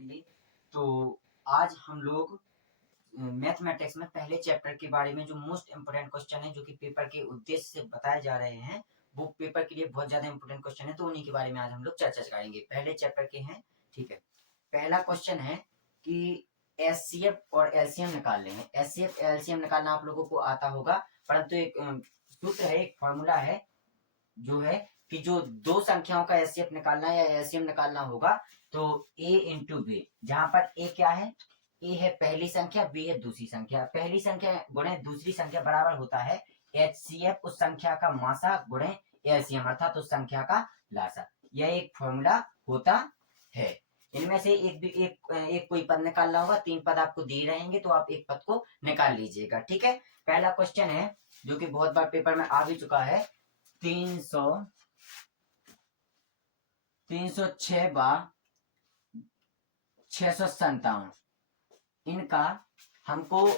लिए। तो आज हम लोग मैथमेटिक्स में पहले चैप्टर के बारे में जो मोस्ट इम्पोर्टेंट क्वेश्चन है जो कि पेपर के उद्देश्य से बताए जा रहे हैं, वो पेपर के लिए बहुत ज्यादा इम्पोर्टेंट क्वेश्चन है, तो उन्हीं के बारे में आज हम लोग चर्चा करेंगे। पहले चैप्टर के हैं, ठीक है। पहला क्वेश्चन है कि एचसीएफ और एलसीएम निकाल लेंगे। एचसीएफ एलसीएम निकालना आप लोगों को आता होगा, परंतु एक सूत्र है, एक फॉर्मूला है जो है कि जो दो संख्याओं का एचसीएफ निकालना है या एलसीएम निकालना होगा तो ए इंटू बी, जहां पर ए क्या है, ए है पहली संख्या, बी है दूसरी संख्या। पहली संख्या गुणे दूसरी संख्या बराबर होता है एचसीएफ उस संख्या का मासा गुणे एलसीएम अर्थात उस संख्या का लासा। यह एक फॉर्मूला होता है। इनमें से एक कोई पद निकालना होगा। तीन पद आपको दिए रहेंगे तो आप एक पद को निकाल लीजिएगा, ठीक है। पहला क्वेश्चन है जो कि बहुत बार पेपर में आ भी चुका है, 306 बा 657, इनका हमको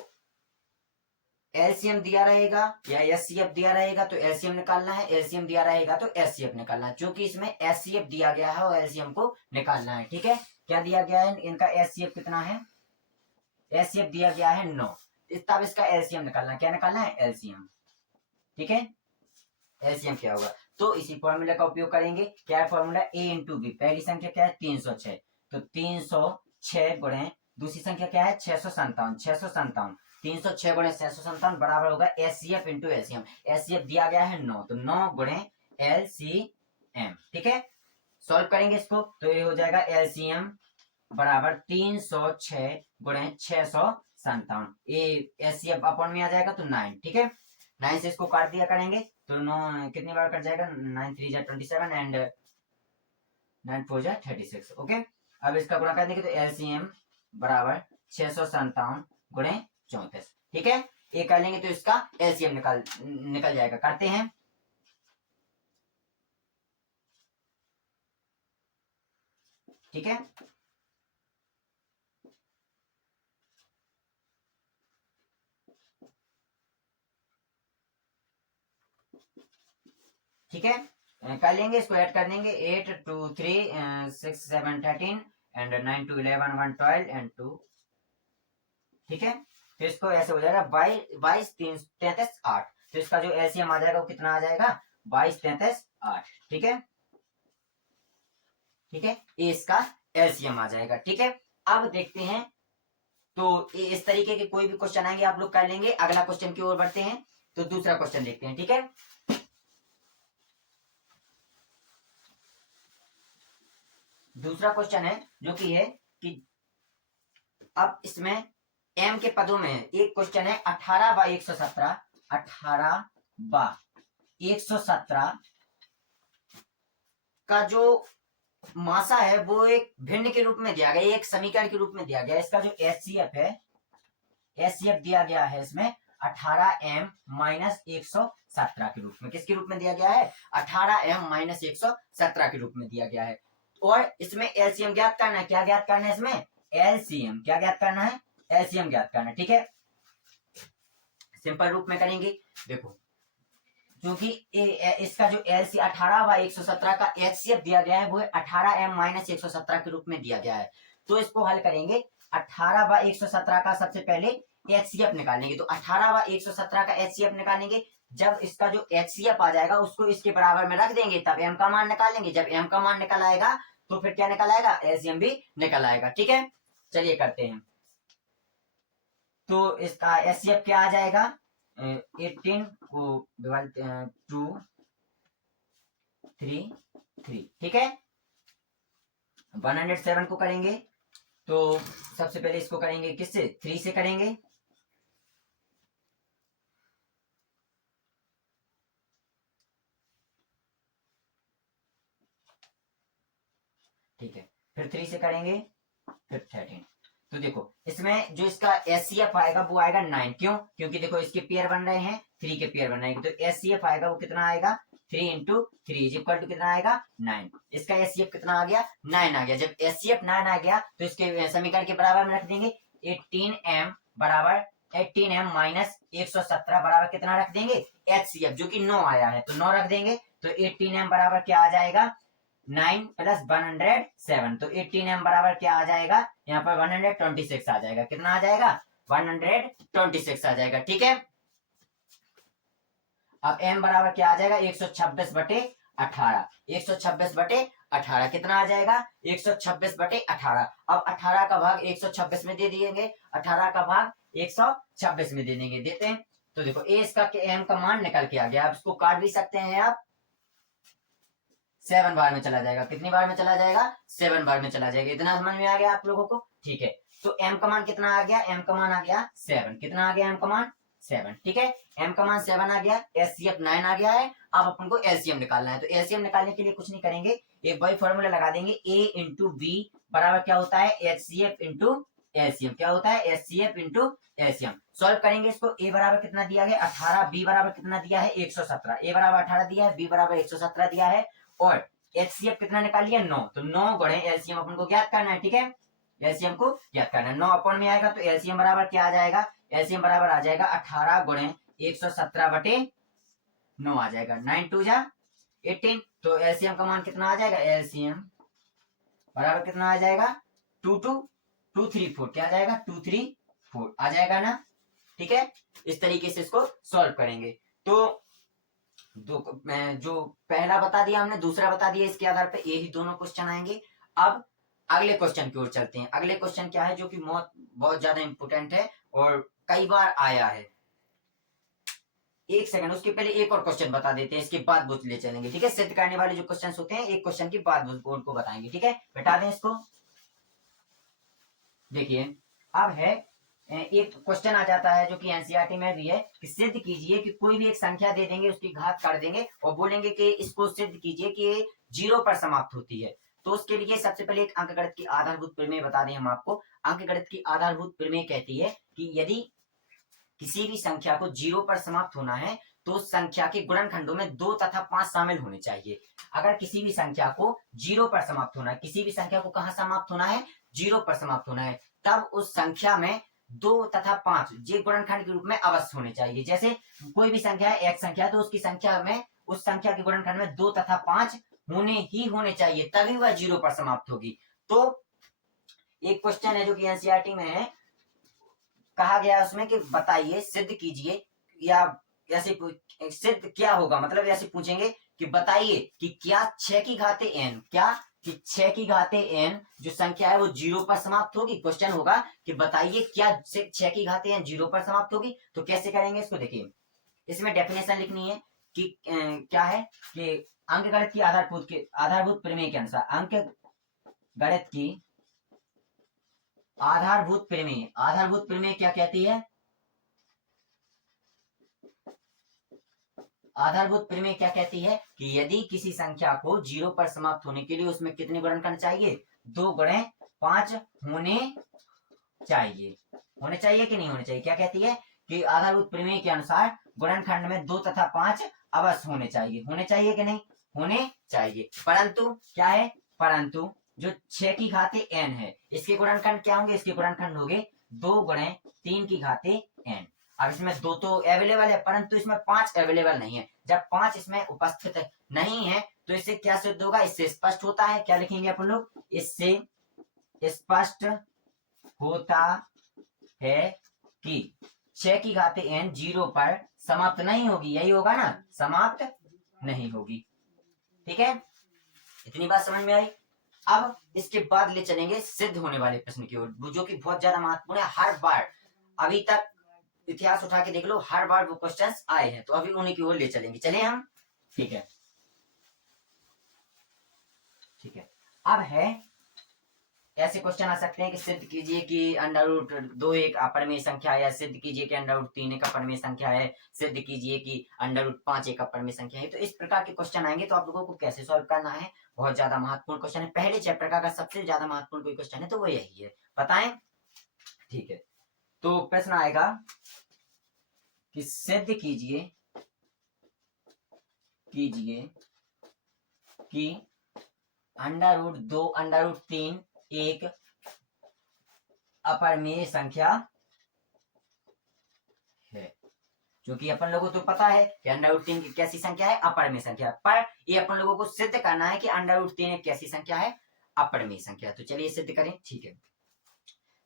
एलसीएम दिया रहेगा या एचसीएफ दिया रहेगा तो एलसीएम निकालना है, एलसीएम दिया रहेगा तो एचसीएफ निकालना है। क्योंकि इसमें एचसीएफ दिया गया है और एलसीएम को निकालना है, ठीक है। क्या दिया गया है, इनका एचसीएफ कितना है, एचसीएफ दिया गया है 9, तब इसका एलसीएम निकालना है। क्या निकालना है, एलसीएम, ठीक है। एलसीएम क्या होगा, तो इसी फॉर्मूला का उपयोग करेंगे। क्या है फॉर्मूला, ए इंटू बी। पहली संख्या क्या है 306, तो 306 गुणे दूसरी संख्या क्या है 657, 306 गुणे 657 बराबर होगा एचसीएफ इंटू एलसीएम। एचसीएफ दिया गया है 9, तो 9 गुणे एलसीएम, ठीक है। सॉल्व करेंगे इसको तो ये हो जाएगा एलसीएम बराबर 306 गुणे 657, ये एचसीएफ अपॉन में आ जाएगा तो 9, ठीक है। 9 से इसको काट दिया करेंगे तो 9 कितनी बार कट जाएगा, 9 3 27 एंड 9 4 36, ओके। अब इसका गुणा कर देंगे तो एलसीएम बराबर 657 गुणे 34, ठीक है। ये कर लेंगे तो इसका एलसीएम निकल जाएगा। करते हैं, ठीक है। ठीक है, कर लेंगे, इसको ऐड कर देंगे। 8 2 3 6 7 13 एंड 9 2 11 1 12 एंड 2, ठीक है। तो इसको ऐसे हो जाएगा 22 3 33 8, तो इसका जो एलसीएम आ जाएगा वो कितना आ जाएगा 22 33 8, ठीक है, ठीक है। ये इसका एलसीएम आ जाएगा, ठीक है। अब देखते हैं, तो इस तरीके के कोई भी क्वेश्चन आएंगे आप लोग कर लेंगे। अगला क्वेश्चन की ओर बढ़ते हैं, तो दूसरा क्वेश्चन देखते हैं, ठीक है। दूसरा क्वेश्चन है जो कि है कि अब इसमें एम के पदों में एक क्वेश्चन है 18/117, 18/117 का जो मासा है वो एक भिन्न के रूप में दिया गया, एक समीकरण के रूप में दिया गया। इसका जो एचसीएफ है, एचसीएफ दिया गया है इसमें 18m माइनस 117 के रूप में। किसके रूप में दिया गया है, 18m माइनस 117 के रूप में दिया गया है। और इसमें एलसीएम ज्ञात करना है। क्या ज्ञात करना है इसमें, एलसीएम। क्या ज्ञात करना है, एलसीएम ज्ञात करना है, ठीक है। सिंपल रूप में करेंगे, देखो क्योंकि इसका जो एलसी 18/117 का एचसीएफ दिया गया है वो 18m माइनस 117 के रूप में दिया गया है। तो इसको हल करेंगे, 18/117 का सबसे पहले एचसीएफ निकालेंगे। तो 18/117 का एचसीएफ निकालेंगे, जब इसका जो एचसीएफ आ जाएगा उसको इसके बराबर में रख देंगे, तब एम का मान निकालेंगे। जब एम का मान निकल आएगा तो फिर क्या निकल आएगा, एलसीएम भी निकल आएगा, ठीक है। चलिए करते हैं, तो इसका एचसीएफ क्या आ जाएगा, 18 को डिवाइड 2 3 3, ठीक है। 107 को करेंगे तो सबसे पहले इसको करेंगे किससे, 3 से करेंगे, ठीक है। फिर 3 से करेंगे, फिर 13। तो देखो इसमें जो इसका एचसीएफ आएगा वो आएगा 9, क्यों, क्योंकि देखो इसके पेयर बन रहे हैं, 3 के पेयर बन रहे हैं, तो एचसीएफ आएगा वो कितना आएगा, 3 इंटू 3 इज इक्वल टू कितना आएगा 9। इसका एचसीएफ कितना आ गया, 9 आ गया। जब एचसीएफ 9 आ गया तो इसके समीकरण के बराबर में रख देंगे 18m बराबर 18m माइनस 117 बराबर कितना रख देंगे, एचसीएफ जो कि 9 आया है, तो 9 रख देंगे। तो 18m बराबर क्या आ जाएगा, 9 प्लस 107, तो 18m बराबर क्या आ जाएगा, यहाँ पर 126 आ जाएगा। कितना आ जाएगा, 126 आ जाएगा। ठीक है, अब m बराबर क्या आ जाएगा, 126/18। 126/18 कितना आ जाएगा, 126/18। अब 18 का भाग 126 में दे दिएंगे, 18 का भाग 126 में दे देंगे, देते हैं। तो देखो ए इसका m का मान निकल के आ गया। आप इसको काट भी सकते हैं आप, 7 बार में चला जाएगा। कितनी बार में चला जाएगा, 7 बार में चला जाएगा। इतना समझ में आ गया आप लोगों को, ठीक है। तो m का मान कितना आ गया, m का मान आ गया 7। कितना आ गया m का मान, 7। ठीक है, m का मान 7 आ गया, एचसीएफ 9 आ गया है। अब अपन को एलसीएम निकालना है। तो एलसीएम निकालने के लिए कुछ नहीं करेंगे, एक वही फॉर्मूला लगा देंगे, a इंटू बी बराबर क्या होता है, एचसीएफ इंटू एलसीएम। क्या होता है, एचसीएफ इंटू एलसीएम। सॉल्व करेंगे इसको। a बराबर कितना दिया गया 18, b बराबर कितना दिया है 117। a बराबर 18 दिया है, b बराबर 117 दिया है, और एचसीएफ कितना निकाल लिया 9। तो 9 गुणे एलसीएम अपन को ज्ञात करना है। ठीक है, एलसीएम को ज्ञात करना है। 9 अपॉन में आएगा तो एलसीएम बराबर क्या आ जाएगा, एलसीएम बराबर आ जाएगा 18 गुणे 117/9 आ जाएगा। 9 2 जा 18। तो एलसीएम का मान कितना आ जाएगा, एलसीएम बराबर कितना आ जाएगा 234। क्या आ जाएगा, 234 आ जाएगा ना। ठीक है, इस तरीके से इसको सॉल्व करेंगे। तो जो पहला बता दिया हमने, दूसरा बता दिया, इसके आधार पे यही दोनों क्वेश्चन आएंगे। अब अगले क्वेश्चन की ओर चलते हैं। अगले क्वेश्चन क्या है, जो कि बहुत ज्यादा इंपोर्टेंट है और कई बार आया है। एक सेकंड, उसके पहले एक और क्वेश्चन बता देते हैं, इसके बाद बुझ ले चलेंगे। ठीक है, सिद्ध करने वाले जो क्वेश्चन होते हैं, एक क्वेश्चन की बाद उनको बताएंगे। ठीक है, बता दें इसको। देखिए, अब है एक क्वेश्चन आ जाता है जो कि एनसीईआरटी में भी है, कि सिद्ध कीजिए कि कोई भी एक संख्या दे देंगे, उसकी घात कर देंगे और बोलेंगे कि इसको सिद्ध कीजिए कि 0 पर समाप्त होती है। तो उसके लिए सबसे पहले एक अंकगणित की आधारभूत प्रमेय बता दें हम आपको। अंकगणित की आधारभूत प्रमेय कहती है कि यदि किसी भी संख्या को 0 पर समाप्त होना है तो संख्या के गुणनखंडों में 2 तथा 5 शामिल होने चाहिए। अगर किसी भी संख्या को 0 पर समाप्त होना है, किसी भी संख्या को कहां समाप्त होना है, 0 पर समाप्त होना है, तब उस संख्या में 2 तथा 5 ये गुणनखंड के रूप में अवश्य होने चाहिए। जैसे कोई भी संख्या है, एक संख्या, तो उसकी संख्या में, उस संख्या के गुणनखंड में 2 तथा 5 होने चाहिए, तभी वह 0 पर समाप्त होगी। तो एक क्वेश्चन है जो कि एनसीईआरटी में है, कहा गया उसमें कि बताइए, सिद्ध कीजिए, या ऐसे सिद्ध क्या होगा, मतलब ऐसे पूछेंगे कि बताइए कि क्या 6 की घाते n, क्या कि 6 की घाते n जो संख्या है वो 0 पर समाप्त होगी। क्वेश्चन होगा कि बताइए क्या 6 की घाते n 0 पर समाप्त होगी। तो कैसे करेंगे इसको, देखिए, इसमें डेफिनेशन लिखनी है कि क्या है कि अंकगणित की आधारभूत प्रमेय के अनुसार, अंकगणित की आधारभूत प्रमेय क्या कहती है, आधारभूत प्रमेय क्या कहती है कि यदि किसी संख्या को 0 पर समाप्त होने के लिए उसमें कितने गुणनखंड चाहिए, 2 गुणे 5 होने चाहिए। होने चाहिए कि नहीं होने चाहिए, क्या कहती है कि आधारभूत प्रमेय के अनुसार गुणनखंड में 2 तथा 5 अवश्य होने चाहिए। होने चाहिए कि नहीं, होने चाहिए। परंतु क्या है, परंतु जो 6 की घाते n है, इसके गुणनखंड क्या होंगे, इसके गुणनखंड होंगे 2 गुणे 3 की घाते n। अब इसमें 2 तो अवेलेबल है, परंतु इसमें 5 अवेलेबल नहीं है। जब 5 इसमें उपस्थित नहीं है तो इससे क्या सिद्ध होगा, इससे स्पष्ट होता है, क्या लिखेंगे अपन लोग, इससे स्पष्ट होता है कि 6 की घाते n 0 पर समाप्त नहीं होगी। यही होगा ना, समाप्त नहीं होगी। ठीक है, इतनी बात समझ में आई। अब इसके बाद ले चलेंगे सिद्ध होने वाले प्रश्न की ओर, जो कि बहुत ज्यादा महत्वपूर्ण है। हर बार, अभी तक इतिहास उठा के देख लो, हर बार वो क्वेश्चंस आए हैं, तो अभी उन्हीं की ओर ले चलेंगे। चले हम, ठीक है, ठीक है। अब है, ऐसे क्वेश्चन आ सकते हैं कि सिद्ध कीजिए कि √2 एक अपरिमेय संख्या है, या सिद्ध कीजिए कि √3 एक अपरिमेय संख्या है, सिद्ध कीजिए कि √5 एक अपरिमेय संख्या है। तो इस प्रकार के क्वेश्चन आएंगे तो आप लोगों को कैसे सॉल्व करना है, बहुत ज्यादा महत्वपूर्ण क्वेश्चन है। पहले चैप्टर का अगर सबसे ज्यादा महत्वपूर्ण कोई क्वेश्चन है तो वो यही है, बताएं। ठीक है, तो प्रश्न आएगा कि सिद्ध कीजिए कि √2 √3 एक अपरिमेय संख्या है। क्योंकि अपन लोगों को तो पता है कि अंडर रूट 3 की कैसी संख्या है, अपरिमेय संख्या है, पर ये अपन लोगों को सिद्ध करना है कि अंडर रूट 3 एक कैसी संख्या है, अपरिमेय संख्या है। तो चलिए सिद्ध करें। ठीक है,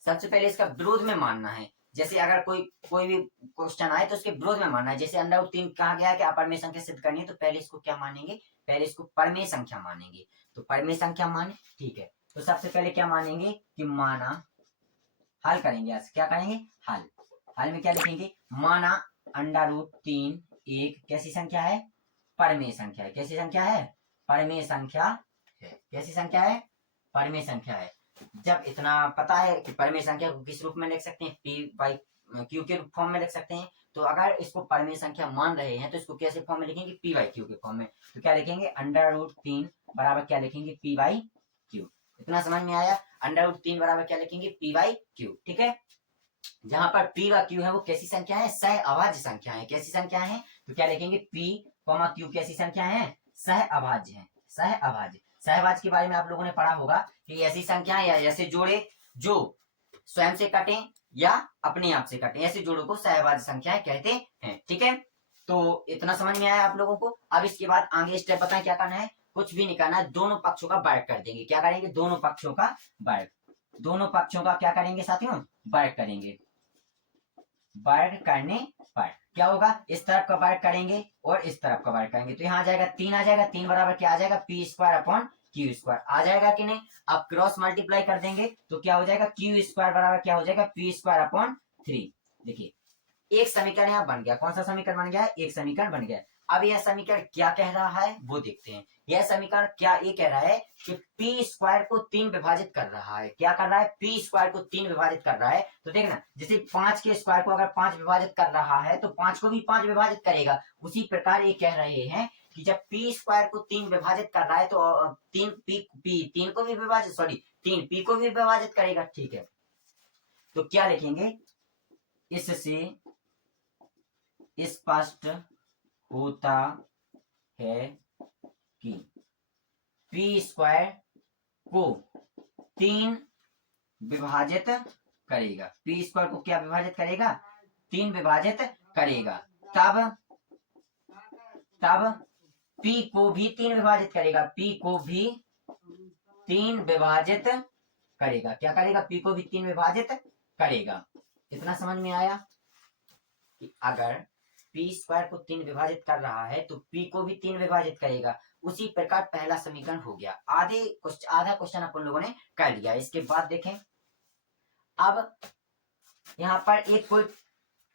सबसे पहले इसका विरोध में मानना है। जैसे अगर कोई भी क्वेश्चन आए तो उसके विरोध में मानना है। जैसे अंडर रूट 3 कहा गया है कि अपरिमेय संख्या सिद्ध करनी है, तो पहले इसको क्या मानेंगे, पहले इसको परमेय संख्या मानेंगे। तो परमेय संख्या माने, ठीक है। तो सबसे पहले क्या मानेंगे कि माना, हल करेंगे, आज क्या करेंगे, हल में क्या लिखेंगे, माना अंडर रूट 3 एक कैसी संख्या है, परमेय संख्या है। कैसी संख्या है, परमेय संख्या है। कैसी संख्या है, परमेय संख्या है। जब इतना पता है कि परमेय संख्या को किस रूप में लिख सकते हैं, पी बाई क्यू के फॉर्म में लिख सकते हैं, तो अगर इसको परमेय संख्या मान रहे हैं तो इसको कैसे फॉर्म में लिखेंगे, पी बाई क्यू के फॉर्म में। तो क्या लिखेंगे, अंडर रूट 3 बराबर क्या लिखेंगे, पी बाई क्यू। इतना समझ में आया, अंडर रूट 3 बराबर क्या लिखेंगे, पी बाई क्यू। ठीक है, जहां पर पी व क्यू है वो कैसी संख्या है, सह अभाज्य संख्या है। कैसी संख्या है, तो क्या लिखेंगे, पी कॉमा क्यू कैसी संख्या है, सह अभाज्य है। सह अभाज्य, सहभाज्य के बारे में आप लोगों ने पढ़ा होगा कि ऐसी संख्या या ऐसे जोड़े जो स्वयं से कटे या अपने आप से कटे, ऐसे जोड़ों को सहभाज्य संख्याएं कहते हैं। ठीक है, तो इतना समझ में आया आप लोगों को। अब इसके बाद आगे स्टेप बताएं क्या करना है, कुछ भी नहीं करना है, दोनों पक्षों का वर्ग कर देंगे। क्या करेंगे, दोनों पक्षों का वर्ग, दोनों पक्षों का क्या करेंगे साथियों, वर्ग करेंगे। वर्ग करने पर क्या होगा, इस तरफ का वर्ग करेंगे और इस तरफ का वर्ग करेंगे, तो यहाँ आ जाएगा 3 आ जाएगा, 3 बराबर क्या आ जाएगा, P square upon Q square आ जाएगा कि नहीं। अब क्रॉस मल्टीप्लाई कर देंगे तो क्या हो जाएगा, क्यू स्क्वायर बराबर क्या हो जाएगा, पी स्क्वायर अपॉन 3। देखिए एक समीकरण यहाँ बन गया। कौन सा समीकरण बन गया है, एक समीकरण बन गया। अब यह समीकरण क्या कह रहा है वो देखते हैं। यह समीकरण क्या ये कह रहा है कि पी स्क्वायर को 3 विभाजित कर रहा है। क्या कर रहा है, पी स्क्वायर को 3 विभाजित कर रहा है। तो देखना, जैसे 5 के स्क्वायर को अगर 5 विभाजित कर रहा है तो 5 को भी 5 विभाजित करेगा। उसी प्रकार ये कह रहे हैं कि जब पी स्क्वायर को 3 विभाजित कर रहा है तो 3 को भी विभाजित, सॉरी 3 पी को भी विभाजित करेगा। ठीक है, तो क्या लिखेंगे, इससे स्पष्ट होता है कि पी स्क्वायर को 3 विभाजित करेगा। पी स्क्वायर को क्या विभाजित करेगा, 3 विभाजित करेगा। तब पी को भी 3 विभाजित करेगा। पी को भी 3 विभाजित करेगा। क्या करेगा, पी को भी 3 विभाजित करेगा। इतना समझ में आया कि अगर पी स्क्वायर को 3 विभाजित कर रहा है तो पी को भी 3 विभाजित करेगा। उसी प्रकार पहला समीकरण हो गया। आधा क्वेश्चन अपन लोगों ने कर लिया। इसके बाद देखें, अब यहाँ पर एक कोई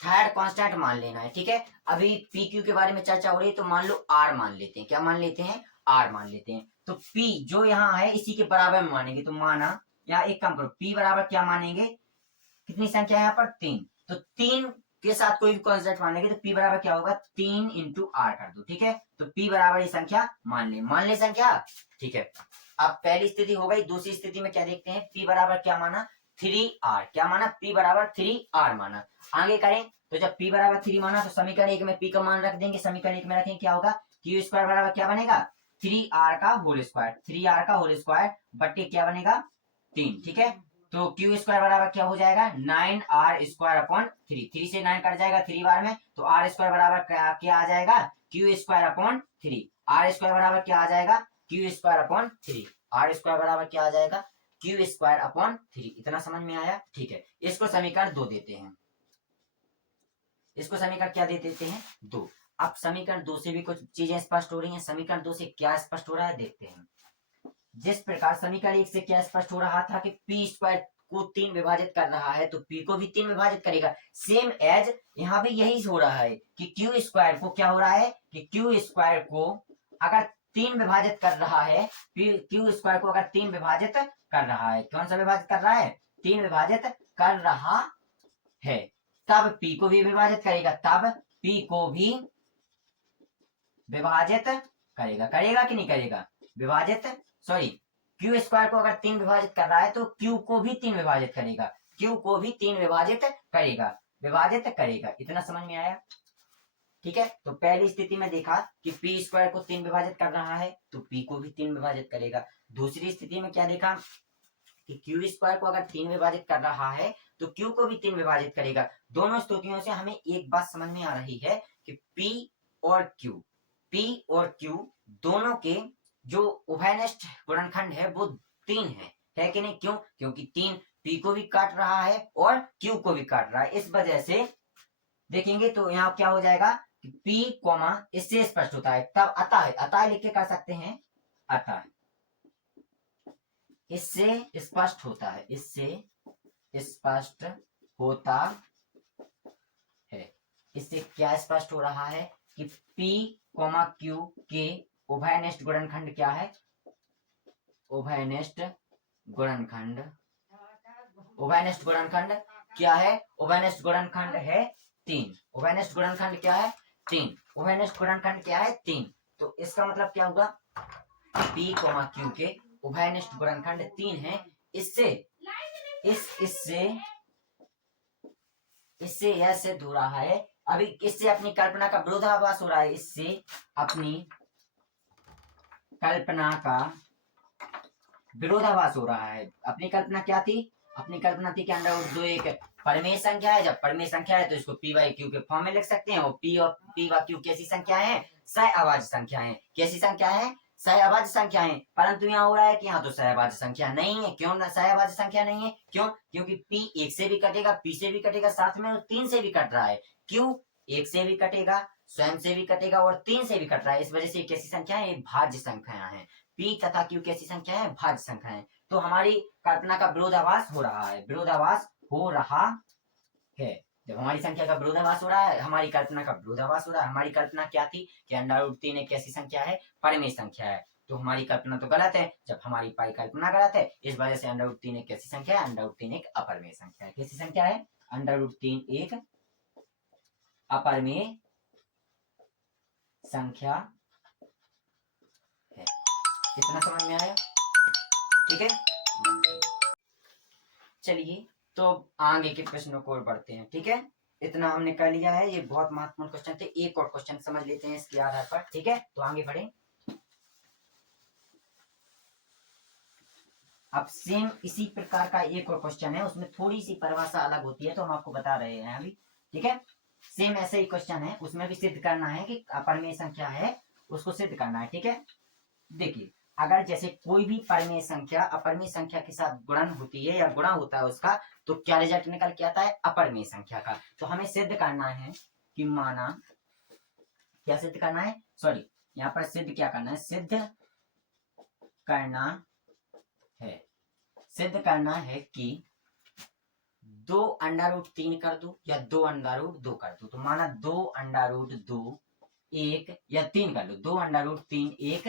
थर्ड कांस्टेंट मान लेना है। ठीक है, अभी पी क्यू के बारे में चर्चा हो रही है तो मान लो आर मान लेते हैं। क्या मान लेते हैं, आर मान लेते हैं। तो पी जो यहाँ है इसी के बराबर में मानेंगे। तो माना, यहाँ एक काम करो, पी बराबर क्या मानेंगे, कितनी संख्या है यहाँ पर, 3। तो 3 के साथ कोई भी कांस्टेंट मान लेंगे तो पी बराबर क्या होगा, 3 इंटू आर कर दो। ठीक है, तो पी बराबर ये संख्या मान ले संख्या। ठीक है, अब पहली स्थिति हो गई। दूसरी स्थिति में क्या देखते हैं, पी बराबर क्या माना, 3r। क्या माना, पी बराबर 3r माना। आगे करें तो जब p बराबर 3 माना तो समीकरण 1 में p का मान रख देंगे। समीकरण 1 में रखेंगे क्या होगा, क्यू स्क्वायर बराबर क्या बनेगा, 3r का होल स्क्वायर। 3r का होल स्क्वायर बट्टे क्या बनेगा, 3। ठीक है, तो क्यू स्क्वायर बराबर क्या हो जाएगा, 9r स्क्वायर अपॉन 3। 3 से 9 कट जाएगा 3 बार में, तो r स्क्वायर बराबर क्या आ जाएगा, Q square upon 3। r square बराबर क्या आ जाएगा, Q square upon 3। r square बराबर क्या आ जाएगा, क्यू स्क्वायर अपॉन 3। इतना समझ में आया। ठीक है, इसको समीकरण 2 देते हैं। इसको समीकरण क्या दे देते हैं, 2। अब समीकरण 2 से भी कुछ चीजें स्पष्ट हो रही हैं। समीकरण 2 से क्या स्पष्ट हो रहा है देखते हैं। जिस प्रकार समीकरण 1 से क्या स्पष्ट हो रहा था कि पी स्क्वायर को 3 विभाजित कर रहा है तो पी को भी 3 विभाजित करेगा। सेम एज यहाँ भी यही हो रहा है कि क्यू स्क्वायर को क्या हो रहा है कि क्यू स्क्वायर को अगर 3 विभाजित कर रहा है, क्यू स्क्वायर को अगर 3 विभाजित कर रहा है, कौन सा विभाजित कर रहा है, 3 विभाजित कर रहा है, तब पी को भी विभाजित करेगा। तब पी को भी विभाजित करेगा। करेगा कि नहीं करेगा, विभाजित, सॉरी क्यू स्क्वायर को अगर 3 विभाजित कर रहा है तो क्यू को भी 3 विभाजित करेगा। क्यू को भी 3 विभाजित करेगा, विभाजित करेगा। इतना समझ में आया। ठीक है, तो पहली स्थिति में देखा कि पी स्क्वायर को 3 विभाजित कर रहा है तो पी को भी 3 विभाजित करेगा। दूसरी स्थिति में क्या देखा कि क्यू स्क्वायर को अगर 3 विभाजित कर रहा है तो क्यू को भी 3 विभाजित करेगा। दोनों स्थितियों से हमें एक बात समझ में आ रही है कि पी और क्यू दोनों के जो उभयनिष्ठ गुणनखंड है वो 3 है कि नहीं? क्यों? क्योंकि 3 पी को भी काट रहा है और क्यू को भी काट रहा है। इस वजह से देखेंगे तो यहाँ क्या हो जाएगा कि पी कॉमा इससे स्पष्ट होता है, तब अतः लिख के कर सकते हैं, अतः इससे स्पष्ट होता है, इससे स्पष्ट होता है। इससे क्या स्पष्ट हो रहा है कि P, Q के उभयनिष्ठ गुणनखंड क्या है? उभयनिष्ठ गुणनखंड क्या है? उभयनिष्ठ गुणनखंड है 3। उभयनिष्ठ गुणनखंड क्या है? 3। उभयनिष्ठ गुणनखंड क्या है? 3। तो इसका मतलब क्या होगा? P, Q के उभयनिष्ठ गुणनखंड 3 है। इससे यह सिद्ध हो रहा है, अभी इससे अपनी कल्पना का विरोधाभास हो रहा है, इससे अपनी कल्पना का विरोधाभास हो रहा है। अपनी कल्पना क्या थी? अपनी कल्पना थी कि अंडर रूट 2 एक परिमेय संख्या है। जब परिमेय संख्या है तो इसको पी बाई क्यू के फॉर्म में लिख सकते हैं। और पी व क्यू कैसी संख्या है? सहअभाज्य संख्या है। कैसी संख्या है? सहअभाज्य संख्या है। परंतु यहाँ हो रहा है कि यहाँ तो सहअभाज्य संख्या नहीं है। क्यों सहअभाज्य संख्या नहीं है? क्यों? क्योंकि पी 1 से भी कटेगा, पी से भी कटेगा, साथ में 3 से भी कट रहा है। क्यू 1 से भी कटेगा, स्वयं से भी कटेगा और 3 से भी कट रहा है। इस वजह से कैसी संख्या है? भाज्य संख्या है। पी तथा क्यू कैसी संख्या है? भाज्य संख्या है। तो हमारी कल्पना का विरोधाभास हो रहा है, विरोधाभास हो रहा है। जब हमारी संख्या का विरोधाभास हो रहा है, हमारी कल्पना का विरोधाभास हो रहा है। हमारी कल्पना क्या थी कि अंडर रूट 3 एक कैसी संख्या है? परिमेय संख्या है। तो हमारी कल्पना तो गलत है। जब हमारी परिकल्पना गलत है, इस वजह से अंडर रूट 3 एक कैसी संख्या है? अंडर रूट 3 एक अपरिमेय संख्या है। कैसी संख्या है? अंडर रूट 3 एक अपरिमेय संख्या है। इतना समझ में आया? ठीक है, चलिए तो आगे के प्रश्नों को और बढ़ते हैं। ठीक है, इतना हमने कर लिया है। ये बहुत महत्वपूर्ण क्वेश्चन थे। एक और क्वेश्चन समझ लेते हैं इसके आधार पर। ठीक है, तो आगे बढ़े। अब सेम इसी प्रकार का एक और क्वेश्चन है, उसमें थोड़ी सी परिभाषा अलग होती है, तो हम आपको बता रहे हैं अभी। ठीक है, सेम ऐसे ही क्वेश्चन है, उसमें भी सिद्ध करना है कि अपरिमेय संख्या है, उसको सिद्ध करना है। ठीक है, देखिए अगर जैसे कोई भी परिमेय संख्या अपरिमेय संख्या के साथ गुणन होती है या गुणा होता है उसका, तो क्या रिजल्ट निकल के आता है? अपरिमेय संख्या का। तो हमें सिद्ध करना है कि माना, क्या सिद्ध करना है? सॉरी, यहाँ पर सिद्ध क्या करना है? सिद्ध करना है कि 2 अंडर रूट 3 कर दो या 2 अंडर रूट 2 कर दो। तो माना 2 अंडर रूट 2 1 या 3 कर लो। 2 अंडर रूट 3 एक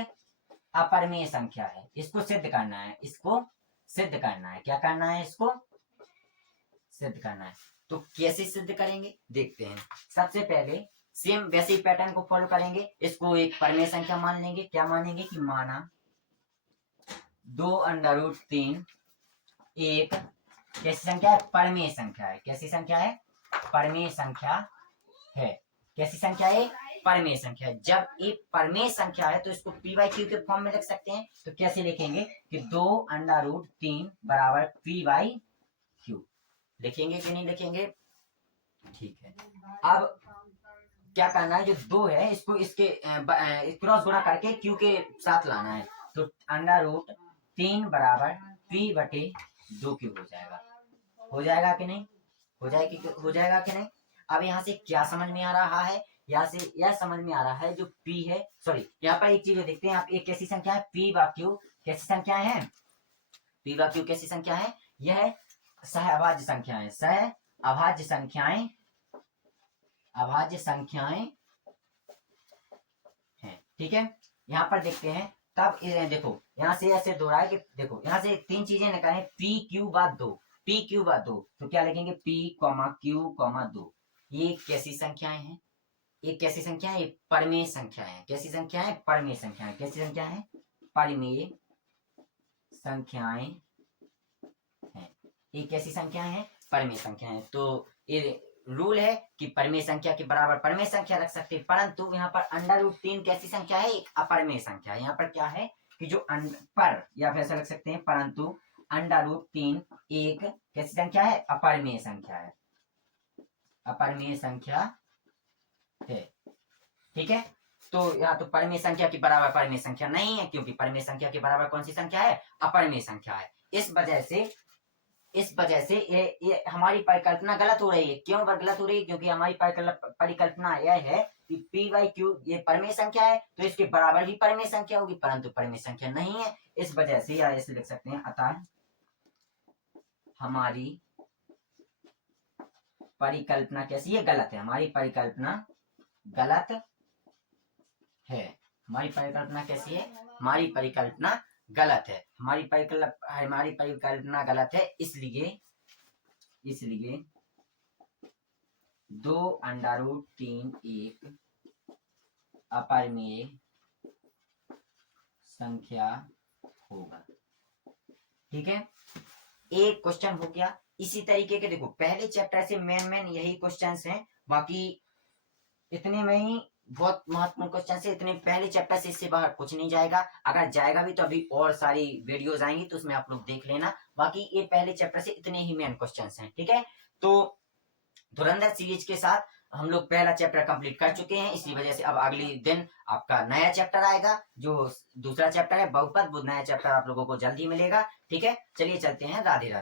अपरिमेय संख्या है। इसको सिद्ध करना है, इसको सिद्ध करना है। क्या करना है? इसको सिद्ध करना है। तो कैसे सिद्ध करेंगे देखते हैं। सबसे पहले सेम वैसे ही पैटर्न को फॉलो करेंगे। इसको एक परिमेय संख्या मान लेंगे। क्या मानेंगे? कि माना 2 अंडर रूट 3 एक कैसी संख्या है? परिमेय संख्या है। कैसी संख्या है? परिमेय संख्या है। कैसी संख्या है? परिमेय संख्या है। जब एक परिमेय संख्या है तो इसको पी बाई क्यू के फॉर्म में लिख सकते हैं। तो कैसे लिखेंगे कि 2 अंडर रूट 3 बराबर पी बाई क्यू। लिखेंगे कि नहीं लिखेंगे? ठीक है, अब क्या करना है? जो 2 है इसको इसके क्रॉस गुणा करके क्यू के साथ लाना है। तो अंडर रूट 3 बराबर पी बटे 2 क्यू हो जाएगा। हो जाएगा कि नहीं? हो जाएगा कि नहीं? अब यहाँ से क्या समझ में आ रहा है? यहाँ से यह समझ में आ रहा है जो P है, सॉरी यहाँ पर एक चीज देखते हैं आप। एक कैसी संख्या है? P व Q कैसी संख्या है? P व Q कैसी संख्या है? यह सहअभाज्य संख्याएं, सहअभाज्य संख्याएं, अभाज्य संख्याएं हैं। ठीक है, यहाँ पर देखते हैं। तब देखो यहाँ से ऐसे दो रहा है कि देखो यहाँ से 3 चीजें निकालें। P Q व 2, P Q व 2, तो क्या लिखेंगे? P, Q, 2। ये कैसी संख्याएं हैं? एक कैसी संख्या है? परिमेय संख्या है। कैसी संख्या है? परिमेय संख्या है। कैसी संख्या है? परिमेय संख्याएं हैं। एक कैसी संख्या है? परिमेय संख्या है। तो ये रूल है कि परिमेय संख्या के बराबर परिमेय संख्या रख सकते हैं। परंतु यहाँ पर अंडर रूट 3 कैसी संख्या है? एक अपरिमेय संख्या है। यहाँ पर क्या है कि जो पर या फिर ऐसा रख सकते हैं, परंतु 2√3 एक कैसी संख्या है? अपरिमेय संख्या है, अपरिमेय संख्या है। ठीक है, तो यहाँ तो परिमेय संख्या के बराबर परिमेय संख्या नहीं है, क्योंकि परिमेय संख्या के बराबर कौन सी संख्या है? अपरिमेय संख्या है। इस वजह से ये हमारी परिकल्पना गलत हो रही है। क्यों गलत हो रही है? क्योंकि हमारी परिकल्पना यह है कि p/q ये परिमेय संख्या है, तो इसके बराबर भी परिमेय संख्या होगी, परंतु परिमेय संख्या नहीं है। इस वजह से या ऐसे लिख सकते हैं, अतः हमारी परिकल्पना कैसी है? गलत है। हमारी परिकल्पना गलत है। हमारी परिकल्पना कैसी है? हमारी परिकल्पना गलत है। हमारी परिकल्पना गलत है, इसलिए 2√3 एक अपरिमेय संख्या होगा। ठीक है, एक क्वेश्चन हो गया। इसी तरीके के देखो पहले चैप्टर से मेन यही क्वेश्चंस हैं, बाकी इतने में ही बहुत महत्वपूर्ण क्वेश्चन है। इतने पहले चैप्टर से इससे बाहर कुछ नहीं जाएगा। अगर जाएगा भी तो अभी और सारी वीडियोस आएंगी, तो उसमें आप लोग देख लेना। बाकी ये पहले चैप्टर से इतने ही मेन क्वेश्चंस हैं। ठीक है, तो धुरंधर सीरीज के साथ हम लोग पहला चैप्टर कंप्लीट कर चुके हैं। इसी वजह से अब अगले दिन आपका नया चैप्टर आएगा, जो दूसरा चैप्टर है बहुपद। वो नया चैप्टर आप लोगों को जल्दी मिलेगा। ठीक है, चलिए चलते हैं। राधे राधे।